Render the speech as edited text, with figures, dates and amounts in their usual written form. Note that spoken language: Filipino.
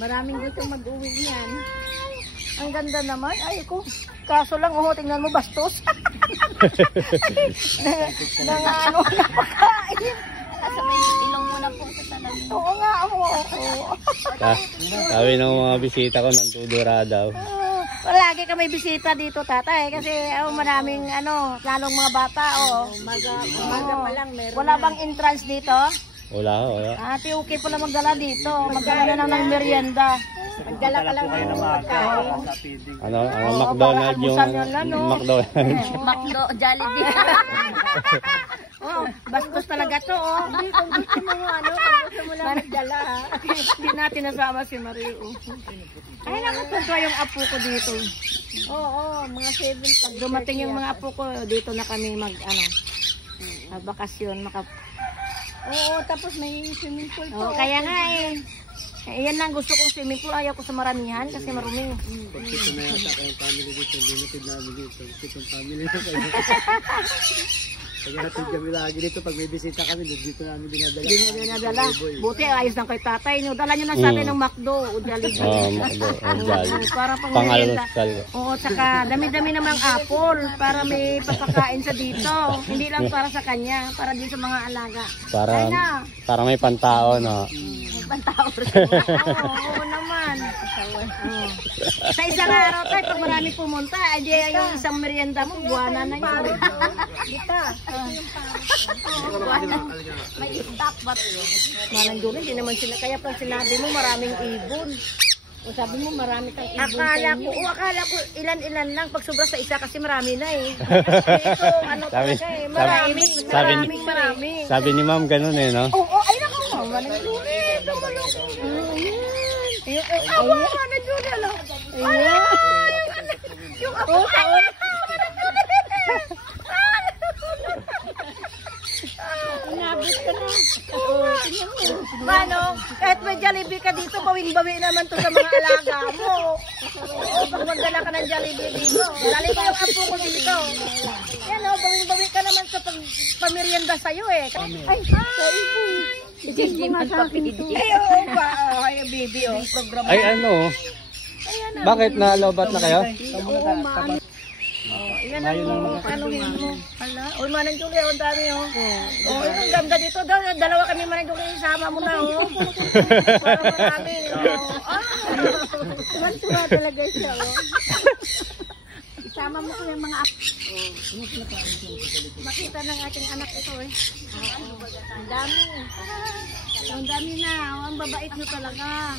Maraming gusto mag-uwi niyan. Ang ganda naman. Ay, ko. Kaso lang, tingnan mo, bastos. Ano, napakain. Sa may ilong mo na po sa salamin. Oo nga, Sabi ng mga bisita ko, nandudura daw. Lagi ka may bisita dito, tatay. Kasi maraming, lalong mga bata, Umaga pa lang meron. Wala bang entrance dito? Wala. Ate, okay pala magdala dito. Magdala na ng merienda. Magdala ka lang ng pagkain. McDonald's yung McDonald's. Macdo, Jollibee. Bastos talaga to, Hindi, kung gusto mo kung gusto mo lang magdala, Hindi natin nasama si Mario. Ay, nakatuwa yung apo ko dito. Mga 7. Pag dumating yung mga apo ko, dito na kami bakasyon. Tapos may swimming pool to. Kaya nga yan lang gusto kong swimming pool. Ayaw ko sa maramihan kasi marumi. Pagkita na yata kayong family dito, limited namin dito. Kitong family na kayo. Pagkatid kami lagi dito, pag may bisita kami, dito namin dinadala. Buti, ayos lang kay tatay. Dala nyo na sa amin ng McDo o Jollibee. McDo o Jollibee. Para pang merienda. Pang-almusal. Tsaka dami-dami namang apple para may papakain sa dito. Hindi lang para sa kanya, para din sa mga alaga. Para may pantao, no? May pantao rin. Oo naman. Sa isang araw tayo, pag marami pumunta, yung isang merienda mo, buwana na yun. Dito. May stock ba? Manang hindi naman sila. Kaya pag sinabi mo maraming ibon. O sabi mo marami kang ibon. Akala ko ilan-ilan lang. Pag sobra sa isa kasi marami na Ito, marami. Sabi ni ma'am ganun no? Ay naku, manang duli. Awa, manang duli. Yung ako, inabot ka na. Paano? Kahit may Jollibee ka dito, bawing-bawi naman to sa mga alaga mo. Pag magdala ka ng Jollibee dito. Dali ko yung apo ko dito. Yan bawing-bawi ka naman sa pamerienda sa'yo Ay, Hindi man papiliti. Ay, baby, program. Ay, bakit nalobat na kayo? Yan ang panuhin mo. Uy, Manang Julie, ang dami ang ganda dito. Dalawa kami, Manang Julie, isama mo na Para marami. Tuwa talaga siya Isama mo ko yung mga makita ng ating anak ito Ang dami. Ang dami na. Ang babait nyo talaga.